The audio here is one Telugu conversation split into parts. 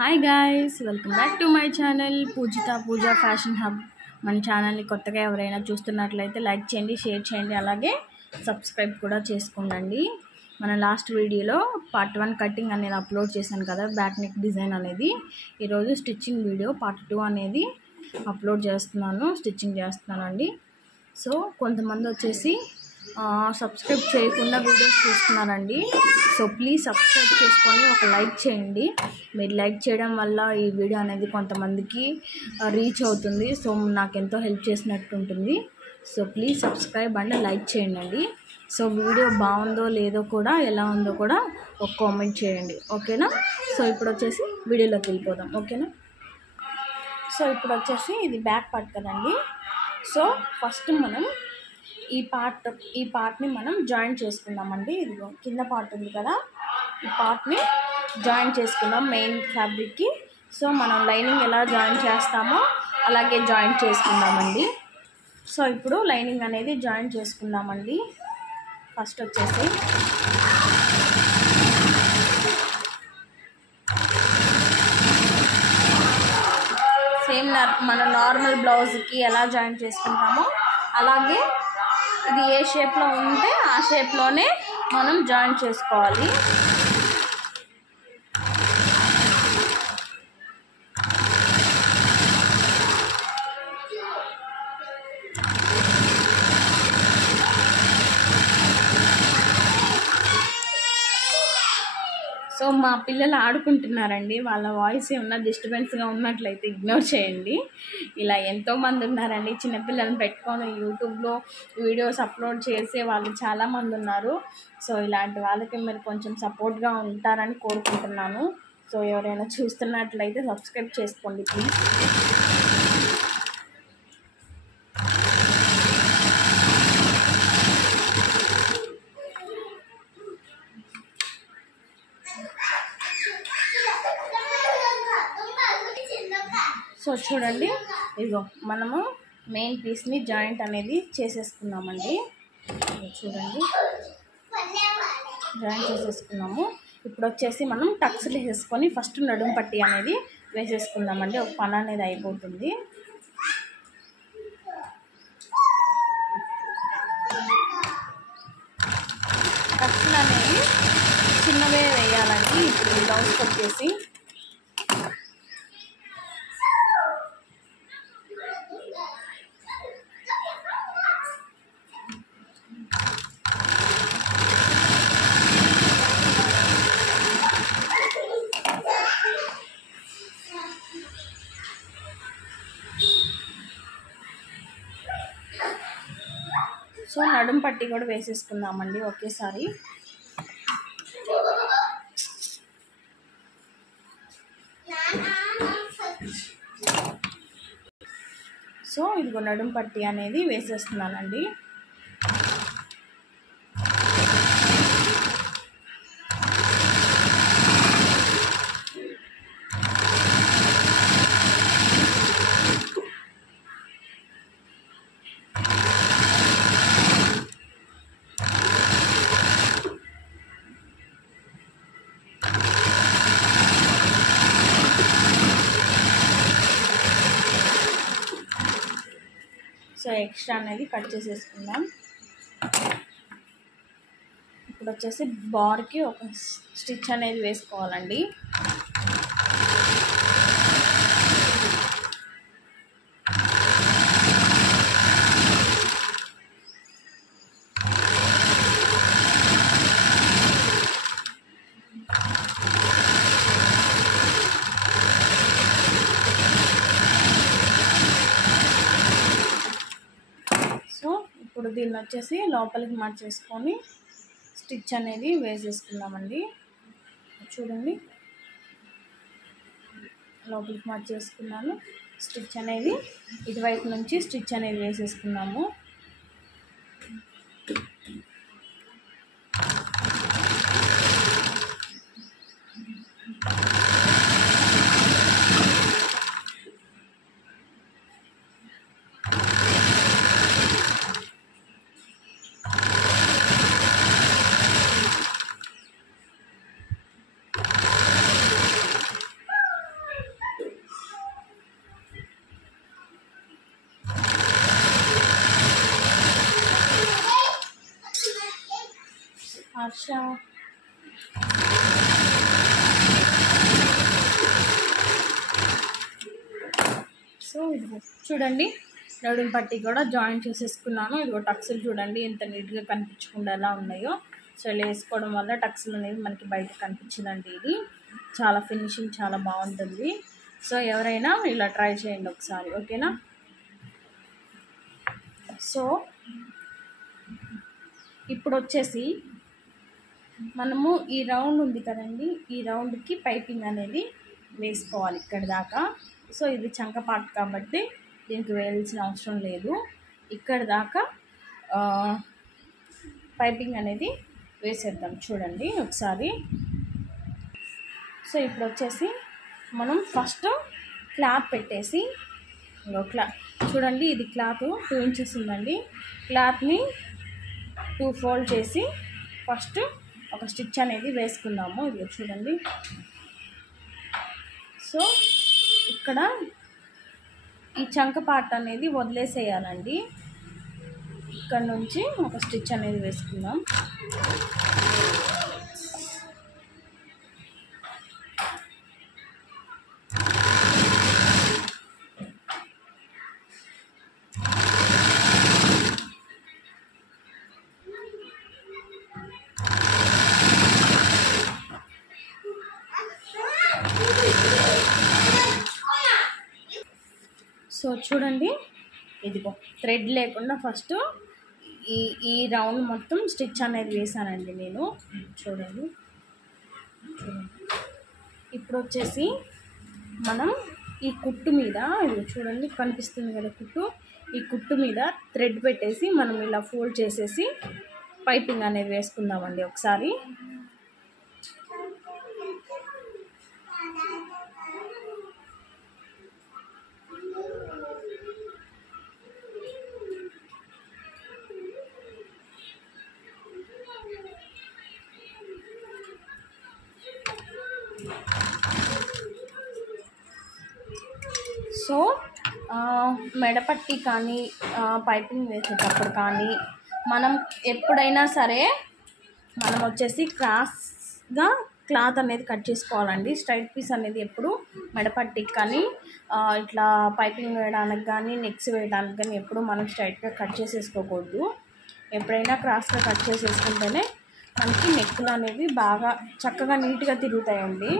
Hi guys, welcome back to my channel Pooja fashion hub. మన ఛానల్ని కొత్తగా ఎవరైనా చూస్తున్నట్లయితే లైక్ చేయండి, షేర్ చేయండి, అలాగే సబ్స్క్రైబ్ కూడా చేసుకోండి. మన లాస్ట్ వీడియోలో పార్ట్ 1 కటింగ్ అనేది అప్లోడ్ చేశాను కదా, బ్యాక్ నెక్ డిజైన్ అనేది. ఈరోజు స్టిచ్చింగ్ వీడియో పార్ట్ 2 అనేది అప్లోడ్ చేస్తున్నాను, స్టిచ్చింగ్ చేస్తున్నానండి. సో కొంతమంది వచ్చేసి సబ్స్క్రైబ్ చేయకుండా వీడియోస్ చూస్తున్నారండి. సో ప్లీజ్ సబ్స్క్రైబ్ చేసుకొని ఒక లైక్ చేయండి. మీరు లైక్ చేయడం వల్ల ఈ వీడియో అనేది కొంతమందికి రీచ్ అవుతుంది. సో నాకు ఎంతో హెల్ప్ చేసినట్టు ఉంటుంది. So please subscribe and like చేయండి. సో వీడియో బాగుందో లేదో కూడా, ఎలా ఉందో కూడా ఒక కామెంట్ చేయండి, ఓకేనా? సో ఇప్పుడు వచ్చేసి వీడియోలోకి వెళ్ళిపోదాం, ఓకేనా? సో ఇప్పుడు వచ్చేసి ఇది బ్యాక్ పార్ట్ కదండి. సో ఫస్ట్ మనం ఈ పార్ట్ని మనం జాయిన్ చేసుకుందామండి. ఇదిగో కింద పార్ట్ ఉంది కదా, ఈ పార్ట్ని జాయిన్ చేసుకుందాం మెయిన్ ఫ్యాబ్రిక్కి. సో మనం లైనింగ్ ఎలా జాయిన్ చేస్తామో అలాగే జాయిన్ చేసుకుందామండి. సో ఇప్పుడు లైనింగ్ అనేది జాయిన్ చేసుకుందామండి. ఫస్ట్ వచ్చేసి సేమ్ మన నార్మల్ బ్లౌజ్కి ఎలా జాయిన్ చేసుకుంటామో అలాగే ఇది ఏ షేప్లో ఉంటే ఆ షేప్లోనే మనం జాయిన్ చేసుకోవాలి. సో మా పిల్లలు ఆడుకుంటున్నారండి, వాళ్ళ వాయిస్ ఏమన్నా డిస్టర్బెన్స్గా ఉన్నట్లయితే ఇగ్నోర్ చేయండి. ఇలా ఎంతోమంది ఉన్నారండి చిన్నపిల్లలను పెట్టుకొని యూట్యూబ్లో వీడియోస్ అప్లోడ్ చేసే వాళ్ళు చాలామంది ఉన్నారు. సో ఇలాంటి వాళ్ళకి మీరు కొంచెం సపోర్ట్గా ఉంటారని కోరుకుంటున్నాను. సో ఎవరైనా చూస్తున్నట్లయితే సబ్స్క్రైబ్ చేసుకోండి ప్లీజ్. సో చూడండి, ఇదిగో మనము మెయిన్ పీస్ని జాయింట్ అనేది చేసేసుకున్నామండి. చూడండి, జాయింట్ చేసేసుకున్నాము. ఇప్పుడు వచ్చేసి మనం టక్స్లు వేసేసుకొని ఫస్ట్ నడుము పట్టి అనేది వేసేసుకుందామండి. ఒక పని అనేది అయిపోతుంది. టక్స్లు అనేవి చిన్నవే వేయాలండి. ఇప్పుడు బ్లౌజ్కి వచ్చేసి సో నడుము పట్టి కూడా వేసేసుకుందామండి ఒకేసారి. సో ఇదిగో నడుము పట్టి అనేది వేసేస్తున్నానండి. సో ఎక్స్ట్రా అనేది కట్ చేసేసుకుందాం. ఇప్పుడు వచ్చేసి బార్కి ఒక స్టిచ్ అనేది వేసుకోవాలండి. ఇప్పుడు దీన్ని వచ్చేసి లోపలికి మార్చేసుకొని స్టిచ్ అనేది వేసేసుకుందామండి. చూడండి, లోపలికి మార్చేసుకున్నాను. స్టిచ్ అనేది ఇటువైపు నుంచి స్టిచ్ అనేది వేసేసుకున్నాము. హర్ష. సో ఇదిగో చూడండి, నడుం పట్టి కూడా జాయిన్ చేసేసుకున్నాను. ఇదిగో టక్స్లు చూడండి ఎంత నీట్గా కనిపించకుండా ఎలా ఉన్నాయో. సో ఇలా వేసుకోవడం వల్ల టక్స్లు అనేవి మనకి బయట కనిపించదండి. ఇది చాలా ఫినిషింగ్ చాలా బాగుంటుంది. సో ఎవరైనా ఇలా ట్రై చేయండి ఒకసారి, ఓకేనా. సో ఇప్పుడు వచ్చేసి మనము ఈ రౌండ్ ఉంది కదండి, ఈ రౌండ్కి పైపింగ్ అనేది వేసుకోవాలి ఇక్కడ దాకా. సో ఇది చంక పార్ట్ కాబట్టి దీనికి వేయాల్సిన అవసరం లేదు. ఇక్కడ దాకా పైపింగ్ అనేది వేసేద్దాం చూడండి ఒకసారి. సో ఇప్పుడు వచ్చేసి మనం ఫస్ట్ క్లాత్ పెట్టేసి చూడండి, ఇది క్లాత్ 2 ఇంచెస్ ఉందండి. క్లాత్ని 2 ఫోల్డ్ చేసి ఫస్ట్ ఒక స్టిచ్ అనేది వేసుకుందాము. ఇది చూడండి. సో ఇక్కడ ఈ చంక పార్ట్ అనేది వదిలేసేయాలండి. ఇక్కడ నుంచి ఒక స్టిచ్ అనేది వేసుకుందాం. సో చూడండి, ఇదిగో థ్రెడ్ లేకుండా ఫస్ట్ ఈ రౌండ్ మొత్తం స్టిచ్ అనేది వేసానండి నేను. చూడండి ఇప్పుడు వచ్చేసి మనం ఈ కుట్టు మీద, ఇది చూడండి కనిపిస్తుంది కదా కుట్టు, ఈ కుట్టు మీద థ్రెడ్ పెట్టేసి మనం ఇలా ఫోల్డ్ చేసేసి పైపింగ్ అనేది వేసుకుందామండి ఒకసారి. సో మెడపట్టి కానీ పైపింగ్ వేసేటప్పుడు కానీ మనం ఎప్పుడైనా సరే మనం వచ్చేసి క్రాస్గా క్లాత్ అనేది కట్ చేసుకోవాలండి. స్ట్రైట్ పీస్ అనేది ఎప్పుడు మెడపట్టికి కానీ ఇట్లా పైపింగ్ వేయడానికి కానీ నెక్స్ వేయడానికి కానీ ఎప్పుడు మనం స్ట్రైట్గా కట్ చేసేసుకోకూడదు. ఎప్పుడైనా క్రాస్గా కట్ చేసేసుకుంటేనే మనకి నెక్కులు అనేవి బాగా చక్కగా నీట్గా తిరుగుతాయండి,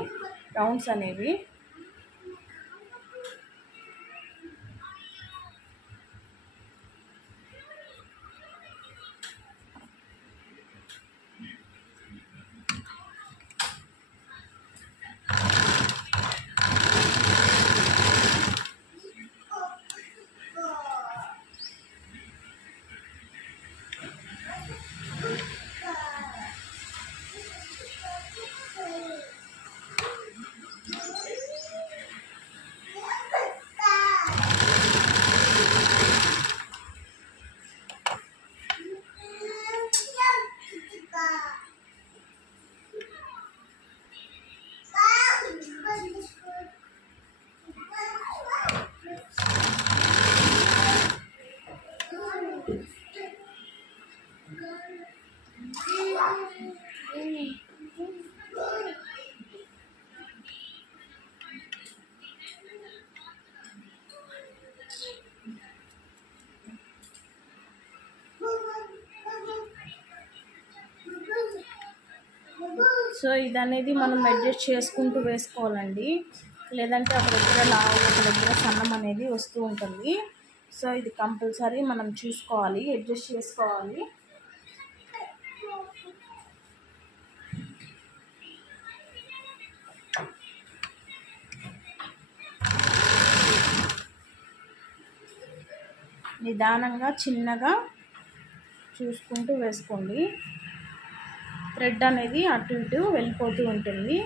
రౌండ్స్ అనేవి. సో ఇది అనేది మనం అడ్జస్ట్ చేసుకుంటూ వేసుకోవాలండి, లేదంటే ఒక దగ్గర లావు ఒక దగ్గర సన్నం అనేది వస్తూ ఉంటుంది. సో ఇది కంపల్సరీ మనం చూసుకోవాలి, అడ్జస్ట్ చేసుకోవాలి. నిదానంగా చిన్నగా చూసుకుంటూ వేసుకోండి. థ్రెడ్ అనేది అటు ఇటు వెళ్ళిపోతూ ఉంటుంది.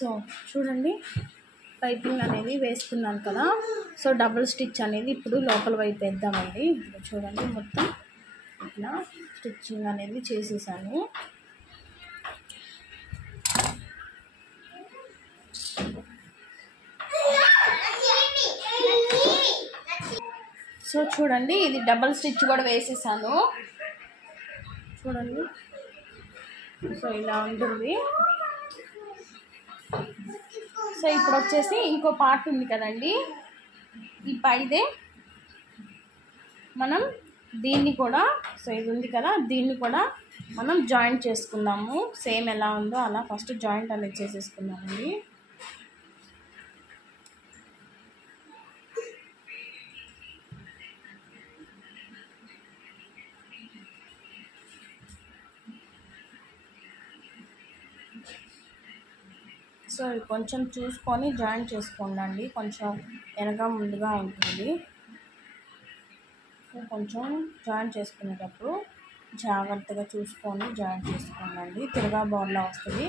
సో చూడండి పైపింగ్ అనేది వేస్తున్నాను కదా. సో డబుల్ స్టిచ్ అనేది ఇప్పుడు లోపల వైపు వేద్దామండి. ఇప్పుడు చూడండి మొత్తం ఇట్లా స్టిచ్చింగ్ అనేది చేసేసాను. సో చూడండి ఇది డబుల్ స్టిచ్ కూడా వేసేసాను చూడండి. సో ఇలా ఉంటుంది. సో ఇప్పుడు వచ్చేసి ఇంకో పార్ట్ ఉంది కదండి, ఈ పైదే మనం దీన్ని కూడా, సో ఇది ఉంది కదా, దీన్ని కూడా మనం జాయింట్ చేసుకుందాము. సేమ్ ఎలా ఉందో అలా ఫస్ట్ జాయింట్ అనేది చేసేసుకుందామండి. సో కొంచెం చూసుకొని జాయిన్ చేసుకోండి, కొంచెం వెనక ముందుగా ఉంటుంది. సో కొంచెం జాయిన్ చేసుకునేటప్పుడు జాగ్రత్తగా చూసుకొని జాయిన్ చేసుకోండి, తిరగా బోర్లా వస్తుంది.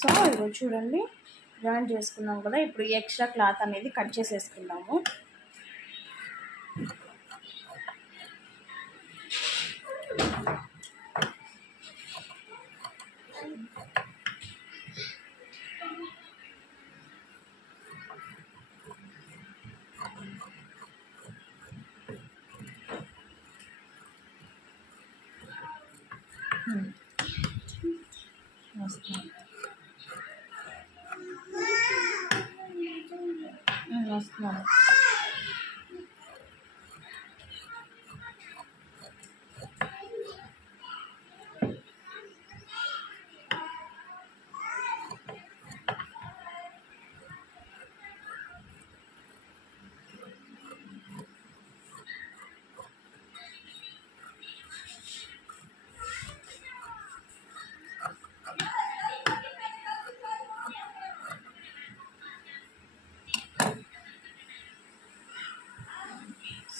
సో ఇదిగో చూడండి జాయిన్ చేసుకున్నాం కదా. ఇప్పుడు ఈ ఎక్స్ట్రా క్లాత్ అనేది కట్ చేసేసుకుందాము. వస్తున్నాను.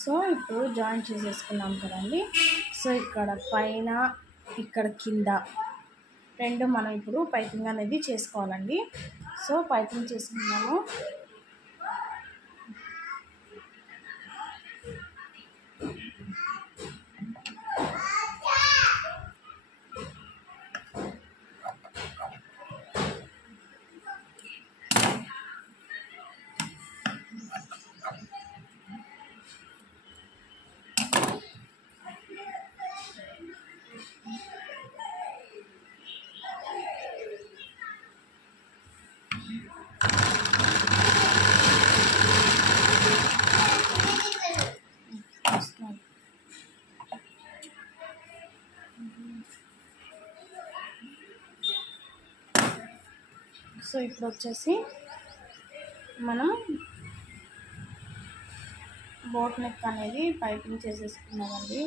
సో ఇప్పుడు జాయిన్ చేసేసుకున్నాం కదండి. సో ఇక్కడ పైన ఇక్కడ కింద రెండు మనం ఇప్పుడు పైపింగ్ అనేది చేసుకోవాలండి. సో పైపింగ్ చేసుకున్నాము. సో ఇప్పుడు వచ్చేసి మనం బోట్ నెక్ అనేది పైపింగ్ చేసేసుకున్నామండి.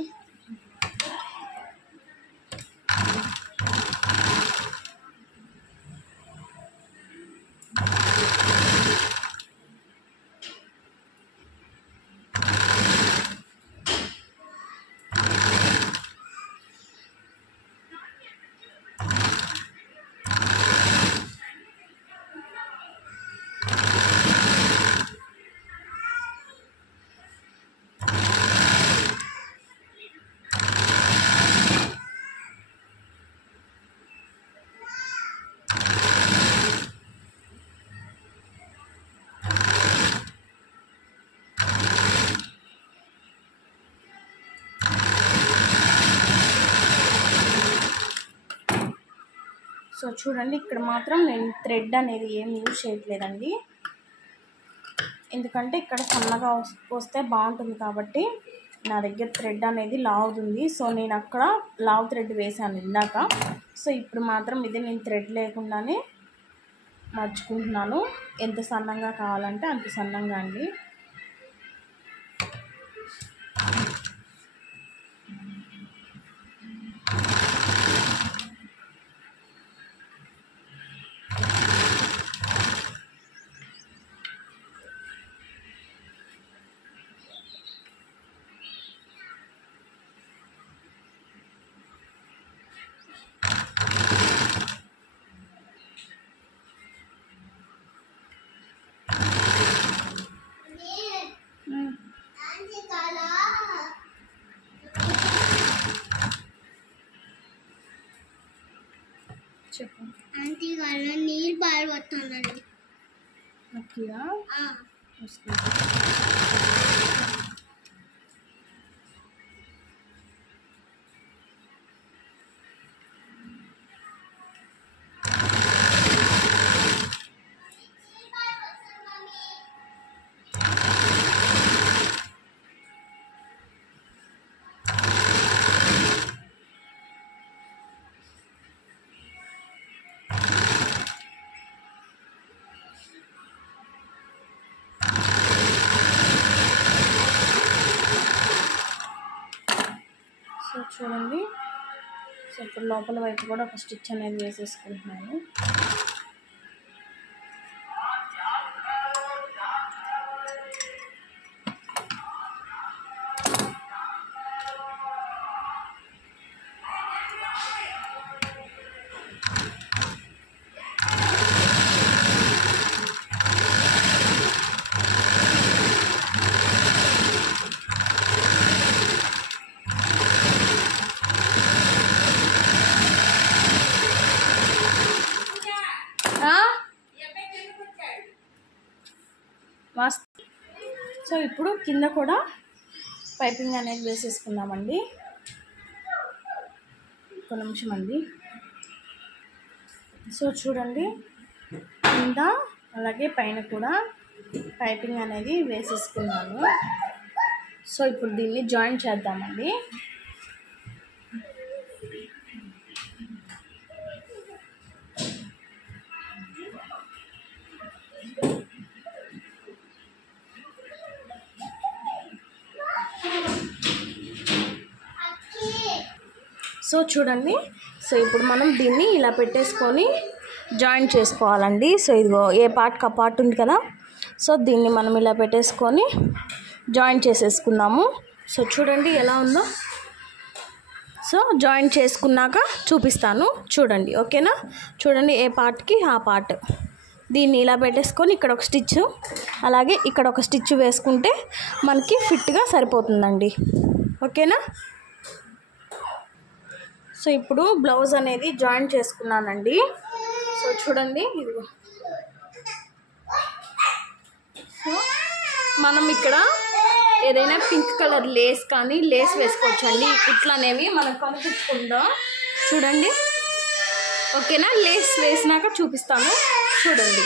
సో చూడండి ఇక్కడ మాత్రం నేను థ్రెడ్ అనేది ఏం యూజ్ చేయట్లేదండి, ఎందుకంటే ఇక్కడ సన్నగా వస్తే బాగుంటుంది కాబట్టి. నా దగ్గర థ్రెడ్ అనేది లావుతుంది, సో నేను అక్కడ లావు థ్రెడ్ వేసాను ఇందాక. సో ఇప్పుడు మాత్రం ఇది నేను థ్రెడ్ లేకుండానే మర్చుకుంటున్నాను. ఎంత సన్నంగా కావాలంటే అంత సన్నంగా అండి. చెప్పు ఆంటీ వాళ్ళు నీళ్ళు పారిపోతున్నాడు. నక్కిరా చూడండి. సో ఇప్పుడు లోపల వైపు కూడా ఒక స్టిచ్ అనేది వేసేసుకుంటున్నాను. సో ఇప్పుడు కింద కూడా పైపింగ్ అనేది వేసేసుకుందామండి. ఒక నిమిషం అండి. సో చూడండి, కింద అలాగే పైన కూడా పైపింగ్ అనేది వేసేసుకున్నాను. సో ఇప్పుడు దీన్ని జాయిన్ చేద్దామండి. సో చూడండి, సో ఇప్పుడు మనం దీన్ని ఇలా పెట్టేసుకొని జాయిన్ చేసుకోవాలండి. సో ఇదిగో ఏ పార్ట్కి ఆ పార్ట్ ఉంది కదా, సో దీన్ని మనం ఇలా పెట్టేసుకొని జాయిన్ చేసేసుకుందాము. సో చూడండి ఎలా ఉందో. సో జాయిన్ చేసుకున్నాక చూపిస్తాను చూడండి, ఓకేనా. చూడండి ఏ పార్ట్కి ఆ పార్ట్. దీన్ని ఇలా పెట్టేసుకొని ఇక్కడ ఒక స్టిచ్, అలాగే ఇక్కడ ఒక స్టిచ్ వేసుకుంటే మనకి ఫిట్గా సరిపోతుందండి, ఓకేనా. సో ఇప్పుడు బ్లౌజ్ అనేది జాయిన్ చేసుకున్నానండి. సో చూడండి ఇదిగో. సో మనం ఇక్కడ ఏదైనా పింక్ కలర్ లేస్ కానీ లేస్ వేసుకోవచ్చండి. ఇట్లనేవి మనం కనిపించకుండా చూడండి, ఓకేనా. లేస్ వేసినాక చూపిస్తాను చూడండి.